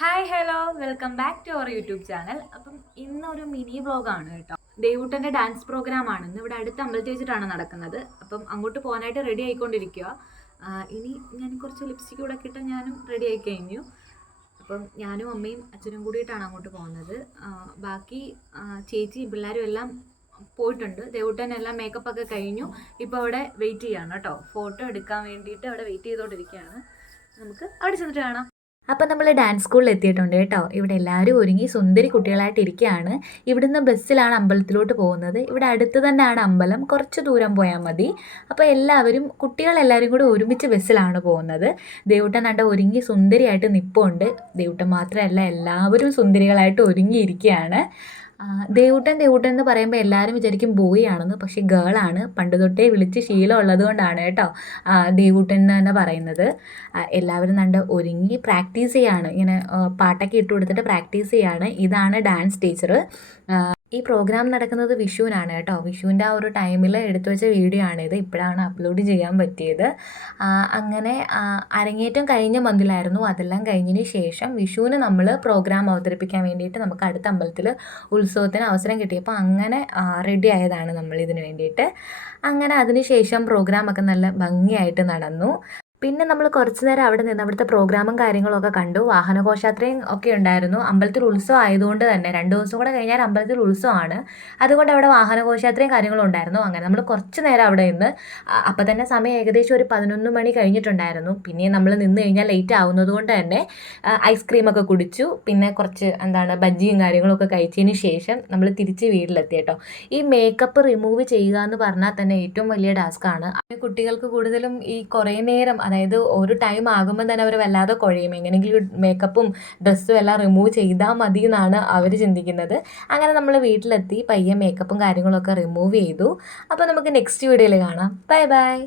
Hi hello welcome back to our YouTube channel. അപ്പം ഇന്നൊരു mini വ്ളോഗാണ് കേട്ടോ. ദേവൂട്ടൻ്റെ ഡാൻസ് പ്രോഗ്രാമാണ് ഇന്ന് ഇവിടെ അടുത്ത അമ്പലത്തിൽ വെച്ചിട്ടാണ് നടക്കുന്നത്. അപ്പം അങ്ങോട്ട് പോകാനായിട്ട് റെഡി ആയിക്കൊണ്ടിരിക്കുക. ഇനി ഞാൻ കുറച്ച് ലിപ്സ്റ്റിക് കൂടെ ഇട്ട് ഞാനും റെഡി ആയി കഴിഞ്ഞു. അപ്പം ഞാനും അമ്മയും അച്ഛനും കൂടിയിട്ടാണ് അങ്ങോട്ട് പോകുന്നത്. ബാക്കി ചേച്ചിയും പിള്ളേരും എല്ലാം പോയിട്ടുണ്ട്. ദേവൂട്ടൻ എല്ലാം മേക്കപ്പ് ഒക്കെ കഴിഞ്ഞു. ഇപ്പോൾ അവിടെ വെയിറ്റ് ചെയ്യാണ് കേട്ടോ. ഫോട്ടോ എടുക്കാൻ വേണ്ടിയിട്ട് അവിടെ വെയിറ്റ് ചെയ്തുകൊണ്ടിരിക്കുകയാണ്. നമുക്ക് അവിടെ ചെന്നിട്ട് കാണാം. അപ്പം നമ്മൾ ഡാൻസ് സ്കൂളിൽ എത്തിയിട്ടുണ്ട് കേട്ടോ. ഇവിടെ എല്ലാവരും ഒരുങ്ങി സുന്ദരി കുട്ടികളായിട്ട് ഇരിക്കുകയാണ്. ഇവിടുന്ന് ബസ്സിലാണ് അമ്പലത്തിലോട്ട് പോകുന്നത്. ഇവിടെ അടുത്ത് തന്നെയാണ് അമ്പലം, കുറച്ച് ദൂരം പോയാൽ മതി. അപ്പോൾ എല്ലാവരും കുട്ടികളെല്ലാവരും കൂടി ഒരുമിച്ച് ബസ്സിലാണ് പോകുന്നത്. ദേവൂട്ടൻ കണ്ട ഒരുങ്ങി സുന്ദരിയായിട്ട് നിൽപ്പുണ്ട്. ദേവൂട്ടൻ മാത്രമല്ല, എല്ലാവരും സുന്ദരികളായിട്ട് ഒരുങ്ങിയിരിക്കുകയാണ്. ദേവൂട്ടൻ എന്ന് പറയുമ്പോൾ എല്ലാവരും വിചാരിക്കും ബോയ് ആണെന്ന്, പക്ഷേ ഗേളാണ്. പണ്ട് തൊട്ടേ വിളിച്ച് ശീലമുള്ളത് കൊണ്ടാണ് കേട്ടോ ദേവൂട്ടൻ എന്ന് തന്നെ പറയുന്നത്. എല്ലാവരും കണ്ട് ഒരുങ്ങി പ്രാക്ടീസ് ചെയ്യാണ്. ഇങ്ങനെ പാട്ടൊക്കെ ഇട്ട് കൊടുത്തിട്ട് പ്രാക്ടീസ് ചെയ്യാണ്. ഇതാണ് ഡാൻസ് ടീച്ചർ. ഈ പ്രോഗ്രാം നടക്കുന്നത് വിഷുവിനാണ് കേട്ടോ. വിഷുവിൻ്റെ ആ ഒരു ടൈമിൽ എടുത്തു വെച്ച വീഡിയോ ആണിത്. ഇപ്പോഴാണ് അപ്ലോഡ് ചെയ്യാൻ പറ്റിയത്. അങ്ങനെ അരങ്ങേറ്റം കഴിഞ്ഞ മന്തിലായിരുന്നു. അതെല്ലാം കഴിഞ്ഞതിന് ശേഷം വിഷുവിന് നമ്മൾ പ്രോഗ്രാം അവതരിപ്പിക്കാൻ വേണ്ടിയിട്ട് നമുക്ക് അടുത്ത അമ്പലത്തിൽ ഉത്സവത്തിന് അവസരം കിട്ടിയപ്പോൾ അങ്ങനെ റെഡി ആയതാണ് നമ്മൾ ഇതിന് വേണ്ടിയിട്ട്. അങ്ങനെ അതിന് ശേഷം പ്രോഗ്രാമൊക്കെ നല്ല ഭംഗിയായിട്ട് നടന്നു. പിന്നെ നമ്മൾ കുറച്ച് നേരം അവിടെ നിന്ന് അവിടുത്തെ പ്രോഗ്രാമും കാര്യങ്ങളൊക്കെ കണ്ടു. വാഹനഘോഷയാത്രയും ഒക്കെ ഉണ്ടായിരുന്നു. അമ്പലത്തിൽ ഉത്സവം ആയതുകൊണ്ട് തന്നെ 2 ദിവസം കൂടെ കഴിഞ്ഞാൽ അമ്പലത്തിൽ ഉത്സവമാണ്. അതുകൊണ്ട് അവിടെ വാഹനഘോഷയാത്രയും കാര്യങ്ങളും ഉണ്ടായിരുന്നു. അങ്ങനെ നമ്മൾ കുറച്ച് നേരം അവിടെ നിന്ന് അപ്പം തന്നെ സമയം ഏകദേശം ഒരു 11 മണി കഴിഞ്ഞിട്ടുണ്ടായിരുന്നു. പിന്നെ നമ്മൾ നിന്ന് കഴിഞ്ഞാൽ ലേറ്റ് ആവുന്നത് കൊണ്ട് തന്നെ ഐസ്ക്രീമൊക്കെ കുടിച്ചു. പിന്നെ കുറച്ച് ബജ്ജിയും കാര്യങ്ങളൊക്കെ കഴിച്ചതിന് ശേഷം നമ്മൾ തിരിച്ച് വീട്ടിലെത്തി കേട്ടോ. ഈ മേക്കപ്പ് റിമൂവ് ചെയ്യുക എന്ന് പറഞ്ഞാൽ തന്നെ ഏറ്റവും വലിയ ടാസ്ക്കാണ്. കുട്ടികൾക്ക് കൂടുതലും ഈ കുറേ നേരം, അതായത് ഒരു ടൈം ആകുമ്പോൾ തന്നെ അവർ വല്ലാതെ കുഴയും. എങ്ങനെയെങ്കിലും മേക്കപ്പും ഡ്രസ്സും എല്ലാം റിമൂവ് ചെയ്താൽ മതി എന്നാണ് അവർ ചിന്തിക്കുന്നത്. അങ്ങനെ നമ്മൾ വീട്ടിലെത്തി പയ്യെ മേക്കപ്പും കാര്യങ്ങളൊക്കെ റിമൂവ് ചെയ്തു. അപ്പോൾ നമുക്ക് നെക്സ്റ്റ് വീഡിയോയിൽ കാണാം. Bye bye.